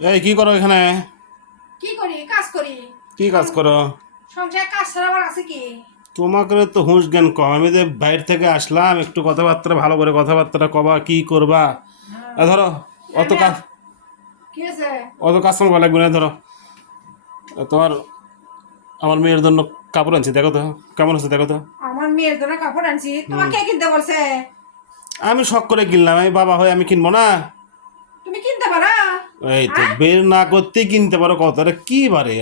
এই কি করো এখানে? কি করি? কাজ করি। কি কাজ করো? সংসারে কাজ ছাড়া আবার আছে কি? তোমাকে তো হুঁশ জ্ঞান কম। আমি যে বাইরে থেকে আসলাম, একটু কথাবার্তা ভালো করে কথাবার্তা কবা, কি করবা? ধরো, অত কাজ কি হয়েছে? অত কাজ করা লাগবে না। ধরো, তোমার আমার মেয়ের জন্য কাপড় আনছি, দেখো তো কেমন আছে, দেখো তো। আমার মেয়ের জন্য কাপড় আনছি, তোমাকে কে কিনতে বলছে? আমি শখ করে কিনলাম, আমি বাবা হয়ে আমি কিনবো না? তুমি কিনতে পারো? এই তো বের না করতেই কিনতে পারো, কথাটা কি বারে?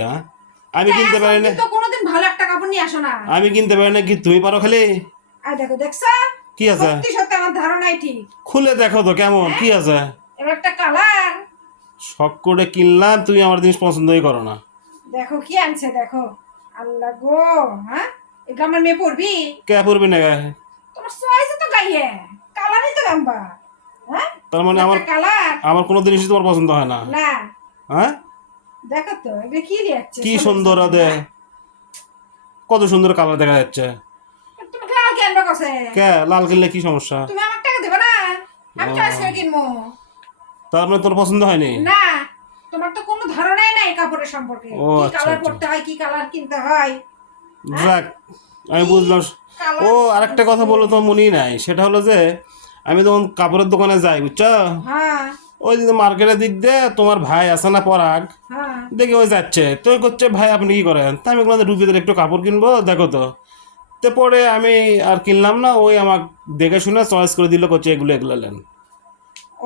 আমি কিনতে পারি না? তো কোনোদিন ভালো একটা কাপড় নিয়ে আসো না। আমি কিনতে পারি না কি তুমি পারো খালি? আর দেখো, দেখছো? কি আছে? সত্যি সত্যি আমার ধারণাই ঠিক। খুলে দেখো তো কেমন, কি আছে। এবার একটা কালার শখ করে কিনলাম, তুমি আমার জিনিস পছন্দই করো না। দেখো কি আনছে, দেখো। আল্লাহ গো, হ্যাঁ, এগুলো আমার মেয়ে পড়বি? কে পড়বি না গায়ে? তোমার চয়েস তো গাইয়ে কালারই তো গাম্বা। হ্যাঁ, তার মানে আমার একটা কালার আমার কোনো জিনিসই তোমার পছন্দ হয় না? না। হ্যাঁ, দেখো তো এগুলো কি যাচ্ছে, কি সুন্দর দে, কত সুন্দর কালার দেখা যাচ্ছে। তুমি লাল কেন কাছে? কে লাল কিনলে কি সমস্যা? তুমি আমার টাকা দেবে না? আমি চয়েস করে কিনবো। তার মানে তোর পছন্দ হয়নি? না, তোমার তো কোনো ধারণাই নাই কাপড়ের সম্পর্কে, ও কি আচ্ছা কালার আচ্ছা, পরতে হয়, কি কালার কিনতে হয়। যাক, আমি বুঝলাম। কালার ও আরেকটা কথা বললো তো মনেই নাই, সেটা হলো যে আমি তখন কাপড়ের দোকানে যাই, বুঝছো? হ্যাঁ ওই যে মার্কেটের দিক দিয়ে তোমার ভাই আছে না পরাগ, হ্যাঁ। দেখি ওই যাচ্ছে, তো করছে ভাই আপনি কি করেন? তা আমি বললাম রুবিদের একটু কাপড় কিনবো, দেখো তো। তো পরে আমি আর কিনলাম না, ওই আমাকে দেখে শুনে চয়েস করে দিল, করছে এগুলো এগুলো নেন।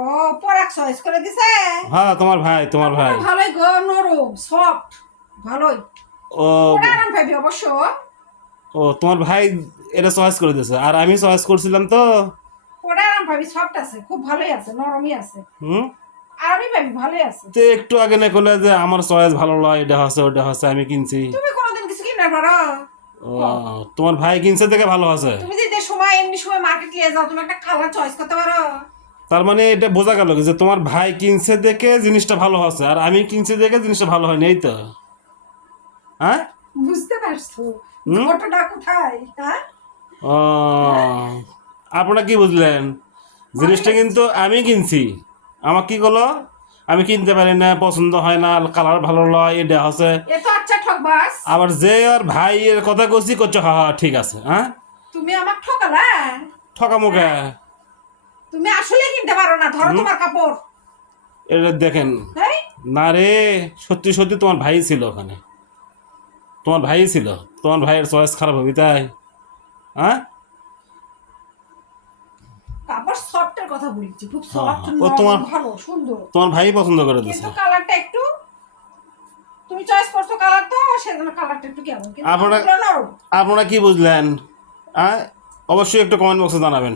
ও, পরাগ চয়েস করে দিছে? হ্যাঁ, তোমার ভাই, তোমার ভাই। ভালোই গো, নরম সফট, ভালোই। ও ওটা আরাম পাবি অবশ্য। ও তোমার ভাই এটা চয়েস করে দিয়েছে, আর আমি চয়েস করছিলাম তো। ওটা আরাম পাবি, সফট আছে, খুব ভালোই আছে, নরমই আছে। হুম। আরামই পাবি, ভালোই আছে। তো একটু আগে না করলে যে আমার চয়েস ভালো নয়, এটা হচ্ছে ওটা হচ্ছে, আমি কিনছি। তুমি কোনোদিন কিছু কিনতে পারো? ও, তোমার ভাই কিনছে দেখে ভালো আছে। তুমি যদি সময় এমনি সময় মার্কেট নিয়ে যাও, তুমি একটা কালার চয়েস করতে পারো? তার মানে এটা বোঝা গেল যে তোমার ভাই কিনছে দেখে জিনিসটা ভালো হচ্ছে, আর আমি কিনছি দেখে জিনিসটা ভালো হয়নি, এই তো। হ্যাঁ। বুঝতে পারছো হুম। ঘটনা কোথায়? হ্যাঁ, ও, আপনারা কি বুঝলেন? জিনিসটা কিন্তু আমি কিনছি, আমার কি করলো? আমি কিনতে পারি না, পছন্দ হয় না, কালার ভালো নয়, এটা হচ্ছে। এ তো আচ্ছা ঠকবাস। আবার যে আর ভাই এর কথা কইছি, করছে হা হা ঠিক আছে। হ্যাঁ, তুমি আমার ঠকালা। ঠকামুখে। তুমি আসলে কিনতে পারো না, ধরো তোমার কাপড়। এটা দেখেন, হ্যাঁ, না রে, সত্যি সত্যি তোমার ভাই ছিল ওখানে, তোমার ভাই ছিল। তোমার ভাইয়ের চয়েস খারাপ হবে তাই? হ্যাঁ। কাপড় সফটের কথা বলছি, খুব হ্যাঁ সফট, হ্যাঁ, ও তোমার নরম, ভালো, সুন্দর। তোমার ভাই পছন্দ করে দিয়েছে। কিন্তু কালারটা একটু, তুমি চয়েস করছো কালার, তো সেজন্য কালারটা একটু কেমন, কিন্তু আপনারা কাপড়গুলো নরম। আপনারা কি বুঝলেন? হ্যাঁ, অবশ্যই একটু কমেন্ট বক্সে জানাবেন।